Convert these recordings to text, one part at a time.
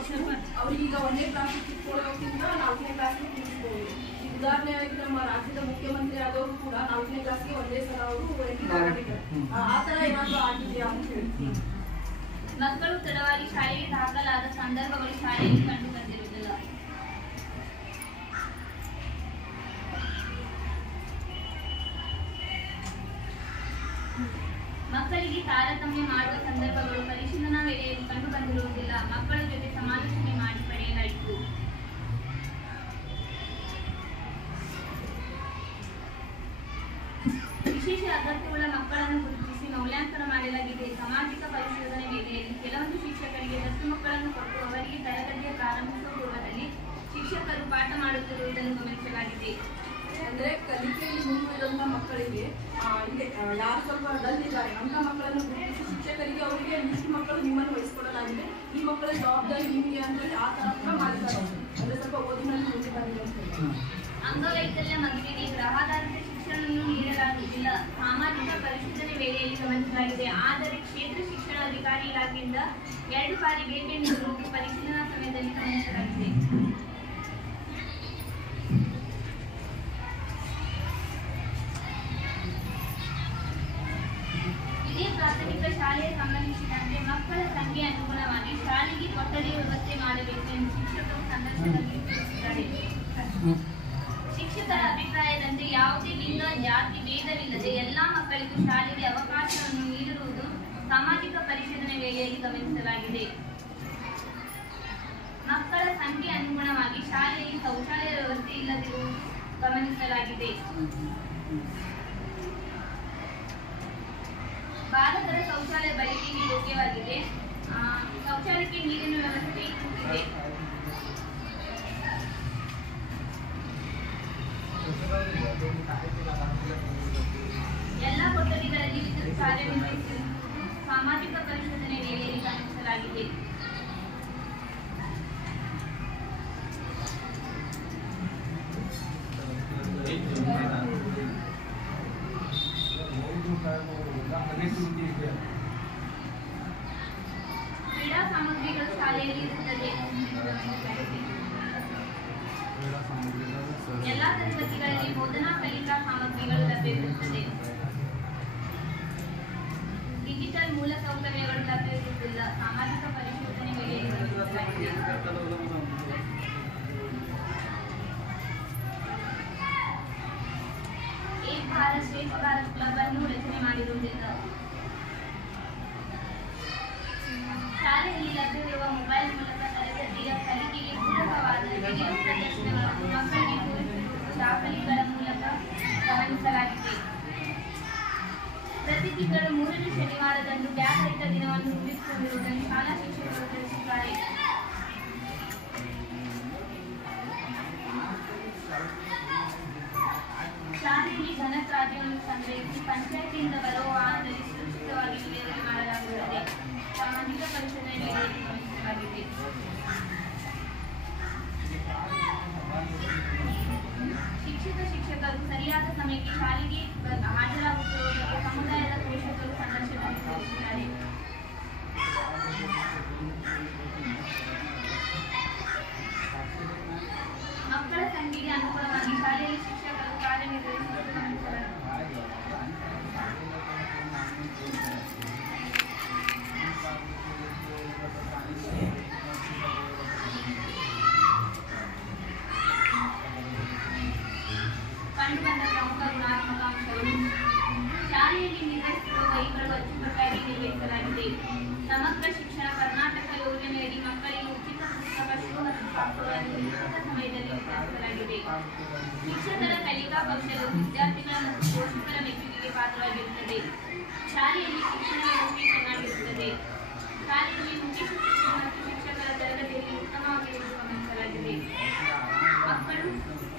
ವರ್ಷಕ್ಕೂ ಅವ್ರಿಗೀಗ 1ನೇ ಕ್ಲಾಸ್ ಕಿತ್ಕೊಳ್ಳೋಕ್ಕಿಂತ 4ನೇ ಕ್ಲಾಸ್ಗೆ ಕೂರಿಸ್ಬೋದು. ಉದಾಹರಣೆಯಾಗಿ ನಮ್ಮ ರಾಜ್ಯದ ಮುಖ್ಯಮಂತ್ರಿ ಆದವರು ಕೂಡ 4ನೇ ಕ್ಲಾಸ್ಗೆ ಒಂದೇ ಸಲ ಅವರು ಎಂಟ್ರಿ ತಗೊಂಡಿದ್ದಾರೆ. ಆ ಥರ ಏನಾದರೂ ಆಗಿದೆಯಾ ಅಂತ ಹೇಳ್ತೀನಿ. ಮಕ್ಕಳು ತಡವಾಗಿ ಶಾಲೆಗೆ ದಾಖಲಾದ ಸಂದರ್ಭಗಳು ಶಾಲೆಯಲ್ಲಿ ಕಂಡು ಬಂದಿರುವುದಿಲ್ಲ. ಮಕ್ಕಳಿಗೆ ತಾರತಮ್ಯ ಮಾಡುವ ಸಂದರ್ಭಗಳು ಪರಿಶೀಲನಾ ವೇಳೆಯಲ್ಲಿ ಕಂಡು ಬಂದಿರುವುದಿಲ್ಲ. ಮಕ್ಕಳ ಜೊತೆ ಸಮಾಲೋಚನೆ ಮಾಡಿ ಪಡೆಯಲಾಯಿತು. ವಿಶೇಷ ಅಗತ್ಯವುಳ್ಳ ಮಕ್ಕಳನ್ನು ಗುರುತಿಸಿ ಮೌಲ್ಯಾಂಕನ ಮಾಡಲಾಗಿದೆ. ಸಾಮಾಜಿಕ ಪರಿಶೋಧನೆ ವೇಳೆಯಲ್ಲಿ ಕೆಲವೊಂದು ಶಿಕ್ಷಕರಿಗೆ ದತ್ತು ಮಕ್ಕಳನ್ನು ಕೊಟ್ಟು ಅವರಿಗೆ ತರಗತಿಯ ಪ್ರಾರಂಭಿಸುವ ಪೂರ್ವದಲ್ಲಿ ಶಿಕ್ಷಕರು ಪಾಠ ಮಾಡುತ್ತಿರುವುದನ್ನು ಗಮನಿಸಲಾಗಿದೆ. ಅಂದ್ರೆ ಕಲಿಕೆಯಲ್ಲಿ ಮುಂದುವರಿದಂತಹ ಮಕ್ಕಳಿಗೆ ಯಾರು ಸ್ವಲ್ಪ ಡಲ್ ಇದ್ದಾರೆ ಅಂತ ಮಕ್ಕಳನ್ನು ಗುರುತಿಸಿ ಶಿಕ್ಷಕರಿಗೆ ಅವರಿಗೆ ಇಷ್ಟು ಮಕ್ಕಳು ನಿಮ್ಮನ್ನು ವಹಿಸಿಕೊಡಲಾಗಿದೆ, ಈ ಮಕ್ಕಳ ಜವಾಬ್ದಾರಿ ನಿಮಗೆ ಅಂತ ಆ ತರ ಕೂಡ ಮಾಡಿದ್ದಾರೆ. ಅಂದ್ರೆ ಸ್ವಲ್ಪ ಓದಿನಲ್ಲಿ ಮುಂದೆ ಬಂದಿದೆ ಅಂತ ಹೇಳಿ. ಅಂಗವೈಕಲ್ಯ ಮಗುವಿಗೆ ಗೃಹಾಧಾರಿತ ಶಿಕ್ಷಣವನ್ನು ನೀಡಲಾಗುವುದಿಲ್ಲ. ಸಾಮಾಜಿಕ ಪರಿಶೋಧನೆ ವೇಳೆಯಲ್ಲಿ ಗಮನಿಸಲಾಗಿದೆ. ಆದರೆ ಕ್ಷೇತ್ರ ಶಿಕ್ಷಣಾಧಿಕಾರಿ ಇಲಾಖೆಯಿಂದ 2 ಬಾರಿ ಭೇಟಿ ನೀಡುವುದು ಪರಿಶೀಲನಾ ಸಮಯದಲ್ಲಿ ಗಮನಿಸಲಾಗಿದೆ. ಇದೇ ಪ್ರಾಥಮಿಕ ಶಾಲೆಗೆ ಸಂಬಂಧಿಸಿದಂತೆ ಮಕ್ಕಳ ಸಂಖ್ಯೆ ಅನುಗುಣವಾಗಿ ಶಾಲೆಗೆ ಕೊಠಡಿ ವ್ಯವಸ್ಥೆ ಮಾಡಬೇಕು ಎಂದು ಶಿಕ್ಷಕರು ಸಂದರ್ಶನದಲ್ಲಿ ತಿಳಿಸಿದ್ದಾರೆ. ಶಿಕ್ಷಕರ ಅಭಿಪ್ರಾಯದಂತೆ ಯಾವುದೇ ಲಿಂಗ ಜಾತಿ ಭೇದವಿಲ್ಲದೆ ಎಲ್ಲಾ ಮಕ್ಕಳಿಗೂ ಶಾಲೆಗೆ ಅವಕಾಶವನ್ನು ನೀಡಿರುವುದು ಸಾಮಾಜಿಕ ಪರಿಶೋಧನೆ ವೇಳೆಯಲ್ಲಿ ಗಮನಿಸಲಾಗಿದೆ. ಮಕ್ಕಳ ಸಂಖ್ಯೆ ಅನುಗುಣವಾಗಿ ಶಾಲೆಯಲ್ಲಿ ಶೌಚಾಲಯ ವ್ಯವಸ್ಥೆ ಇಲ್ಲದಿರುವುದು ಗಮನಿಸಲಾಗಿದೆ. ಬಾಲಕರ ಶೌಚಾಲಯ ಬಳಕೆಗೆ ಯೋಗ್ಯವಾಗಿದೆ. ಶೌಚಾಲಯಕ್ಕೆ ನೀರಿನ ವ್ಯವಸ್ಥೆ ಇದೆ. ಎಲ್ಲ ಕೊಠಡಿಗಳಲ್ಲಿ ವಿದ್ಯುತ್ ಕಾರ್ಯನಿರ್ವಹಿಸುವುದು ಸಾಮಾಜಿಕ ಪರಿಶೋಧನೆ ವೇಳೆಯಲ್ಲಿ ಗಮನಿಸಲಾಗಿದೆ. ಕ್ರೀಡಾ ಸಾಮಗ್ರಿಗಳು ಶಾಲೆಯಲ್ಲಿ ಇರುತ್ತದೆ. ಎಲ್ಲಾ ತರಗತಿಗಳಲ್ಲಿ ಬೋಧನಾ ಕಲಿಕಾ ಸಾಮಗ್ರಿಗಳು ಲಭ್ಯವಿರುತ್ತದೆ. ಡಿಜಿಟಲ್ ಮೂಲಸೌಕರ್ಯಗಳು ಲಭ್ಯವಿರುವುದಿಲ್ಲ. ಸಾಮಾಜಿಕ ಪರಿಶೋಧನೆ ವೇಳೆಯಲ್ಲಿ ಗಮನಿಸಲಾಗಿದೆ. ಏಕ್ ಭಾರತ್ ಶ್ರೇಷ್ಠ ಭಾರತ್ ಕ್ಲಬ್ ಅನ್ನು ರಚನೆ ಮಾಡಿರುವುದಿಲ್ಲ. ಶಾಲೆಯಲ್ಲಿ ಲಭ್ಯವಿರುವ ಮೊಬೈಲ್ ಮೂಲಕ ತರಗತಿಯ ಕಲಿಕೆಗೆ ಪೂರಕವಾದ ವಿಡಿಯೋ ಪ್ರದರ್ಶನಗಳನ್ನು ಮಕ್ಕಳಿಗೆ ತೋರಿಸಿರುವುದು ದಾಖಲೆಗಳ ಮೂಲಕ ಗಮನಿಸಲಾಗಿದೆ. ಪ್ರತಿ ತಿಂಗಳು 3ನೇ ಶನಿವಾರದಂದು ಬ್ಯಾಗ್ ರಹಿತ ದಿನವನ್ನು ರೂಪಿಸಿಕೊಂಡಿರುವುದನ್ನು ಶಾಲಾ ಶಿಕ್ಷಕರು ತಿಳಿಸಿದ್ದಾರೆ. ಶಾಲೆಯಲ್ಲಿ ಘನತ್ಯಾಜ್ಯವನ್ನು ಸಂಗ್ರಹಿಸಿ ಪಂಚಾಯತಿಯಿಂದ ಬರುವ ವಾಹನದಲ್ಲಿ ಸುರಕ್ಷಿತವಾಗಿ ವಿಲೇವಾರಿ ಮಾಡಲಾಗುತ್ತದೆ. ಸಾಮಾಜಿಕ ಪರಿಶೋಧನೆ ವೇಳೆಯಲ್ಲಿ ಗಮನಿಸಲಾಗಿದೆ. ಶಿಕ್ಷಕರು ಸರಿಯಾದ ಸಮಯಕ್ಕೆ ಶಾಲೆಗೆ ಹಾಜರಾಗುತ್ತಿರುವುದಕ್ಕೆ ಸಮುದಾಯದ ಪೋಷಕರು ಸಂದರ್ಶನದಲ್ಲಿ ತಿಳಿಸಿದ್ದಾರೆ. ಮಕ್ಕಳ ಸಂಖ್ಯೆಗೆ ಅನುಗುಣವಾಗಿ ಶಾಲೆಯಲ್ಲಿ ಶಿಕ್ಷಕರು ಕಾರ್ಯನಿರ್ವಹಿಸುವುದು ಗಮನಿಸಲಾಗಿದೆ. ಕಂಡುಬಂದ ಪ್ರಮುಖ ಗುಣಾತ್ಮಕ ಅಂಶಗಳು: ಶಾಲೆಯಲ್ಲಿ ನಿರ್ವಹಿಸಿರುವ ವಹಿಗಳು ಅಚ್ಚುಕಟ್ಟಾಗಿ ನಿರ್ವಹಿಸಲಾಗಿದೆ. ಸಮಗ್ರ ಶಿಕ್ಷಣ ಕರ್ನಾಟಕ ಯೋಜನೆಯಡಿ ಮಕ್ಕಳಿಗೆ ಉಚಿತ ಪುಸ್ತಕ, ಶೂ ಮತ್ತು ಸಾಕ್ಸ್ಗಳನ್ನು ನಿಶ್ಚಿತ ಸಮಯದಲ್ಲಿ ವಿತರಿಸಲಾಗಿದೆ. ಶಿಕ್ಷಕರ ಕಲಿಕಾ ಕೌಶಲ್ಯವು ವಿದ್ಯಾರ್ಥಿಗಳ ಮತ್ತು ಪೋಷಕರ ಮೆಚ್ಚುಗೆಗೆ ಪಾತ್ರವಾಗಿರುತ್ತದೆ. ಶಾಲೆಯಲ್ಲಿ ಶಿಕ್ಷಣ ವ್ಯವಸ್ಥೆ ಚೆನ್ನಾಗಿರುತ್ತದೆ. ಶಾಲೆಯಲ್ಲಿ ಮುಖ್ಯ ಶಿಕ್ಷಕರು ಮತ್ತು ಶಿಕ್ಷಕರ ತರಗತಿಯಲ್ಲಿ ಉತ್ತಮವಾಗಿರುವುದು ಗಮನಿಸಲಾಗಿದೆ. ಮಕ್ಕಳು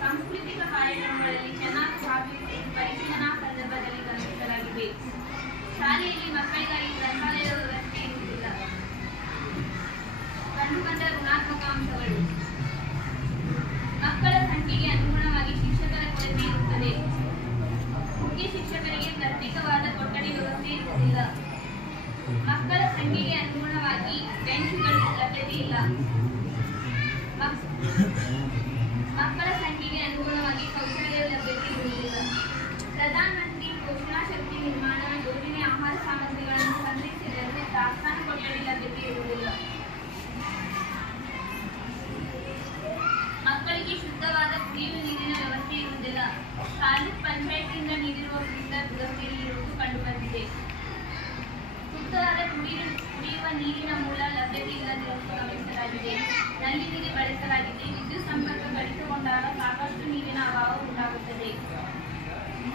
ಸಾಂಸ್ಕೃತಿಕ ಕಾರ್ಯಕ್ರಮಗಳಲ್ಲಿ ಚೆನ್ನಾಗಿ ಭಾಗವಹಿಸುವುದು ಪರಿಶೀಲನಾ ಸಂದರ್ಭದಲ್ಲಿ ಗಮನಿಸಲಾಗಿದೆ. ಶಾಲೆಯಲ್ಲಿ ಮಕ್ಕಳಿಗಾಗಿ ಗ್ರಂಥಾಲಯದ ವ್ಯವಸ್ಥೆ ಇರುವುದಿಲ್ಲ. ಕಂಡುಬಂದ ಋಣಾತ್ಮಕ ಅಂಶಗಳು: ಮಕ್ಕಳ ಸಂಖ್ಯೆಗೆ ಅನುಗುಣವಾಗಿ ಶಿಕ್ಷಕರ ಕೊರತೆ ಇರುತ್ತದೆ. ಮುಖ್ಯ ಶಿಕ್ಷಕರಿಗೆ ಪ್ರತ್ಯೇಕವಾದ ಕೊಠಡಿ ವ್ಯವಸ್ಥೆ ಇರುವುದಿಲ್ಲ. ಮಕ್ಕಳ ಸಂಖ್ಯೆಗೆ ಅನುಗುಣವಾಗಿ ಬೆಂಚ್ಗಳು ಲಭ್ಯತೆ ಇಲ್ಲ. ನಲ್ಲಿ ನೀರು ಬಳಸಲಾಗಿದೆ. ವಿದ್ಯುತ್ ಸಂಪರ್ಕ ಕಡಿತಗೊಂಡಾಗ ಸಾಕಷ್ಟು ನೀರಿನ ಅಭಾವ ಉಂಟಾಗುತ್ತದೆ.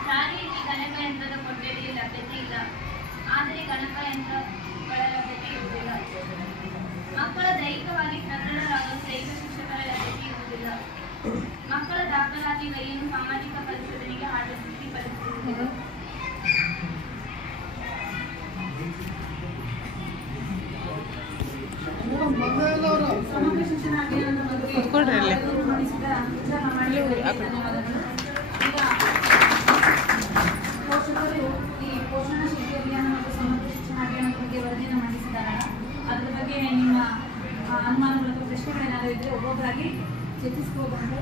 ಶಾಲೆಯಲ್ಲಿ ಗಣಕಯಂತ್ರದ ಕೊಠಡಿ ಲಭ್ಯತೆ ಇಲ್ಲ, ಆದರೆ ಗಣಕಯಂತ್ರಗಳ ಲಭ್ಯತೆ ಇರುವುದಿಲ್ಲ. ಮಕ್ಕಳ ದೈಹಿಕವಾಗಿ ಸದೃಢರಾಗಲು ದೈಹಿಕ ಶಿಕ್ಷಕರ ಲಭ್ಯತೆ ಇರುವುದಿಲ್ಲ. ಮಕ್ಕಳ ದಾಖಲಾತಿ ವಹಿಯನ್ನು ಸಾಮಾಜಿಕ ಪರಿಶೋಧನೆಗೆ ಹಾಜರುಪಡಿಸುವುದಿಲ್ಲ. ಸಮಗ್ರ ಶಿಕ್ಷಣ ಅಭಿಯಾನದ ಬಗ್ಗೆ ಪೋಷಕರು ಈ ಪೋಷಣ ಶಿಕ್ಷಣ ಅಭಿಯಾನ ಮತ್ತು ಸಮಗ್ರ ಶಿಕ್ಷಣ ಅಭಿಯಾನದ ಬಗ್ಗೆ ವರದಿಯನ್ನು ಮಂಡಿಸಿದಾರಲ್ಲ, ಅದ್ರ ಬಗ್ಗೆ ನಿಮ್ಮ ಅನುಮಾನಗಳು ಅಥವಾ ಪ್ರಶ್ನೆಗಳೇನಾದರೂ ಇದ್ದರೆ ಒಬ್ಬೊಬ್ಬರಾಗಿ ಚರ್ಚಿಸ್ಕೋಬಹುದು ಅಂತ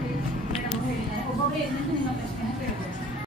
ಮೇಡಮ್ ಹೇಳಿದ್ದಾರೆ. ಒಬ್ಬೊಬ್ಬರೇ ಎದ್ದು ನಿಮ್ಮ ಪ್ರಶ್ನೆಯನ್ನು ಕೇಳಬಹುದು.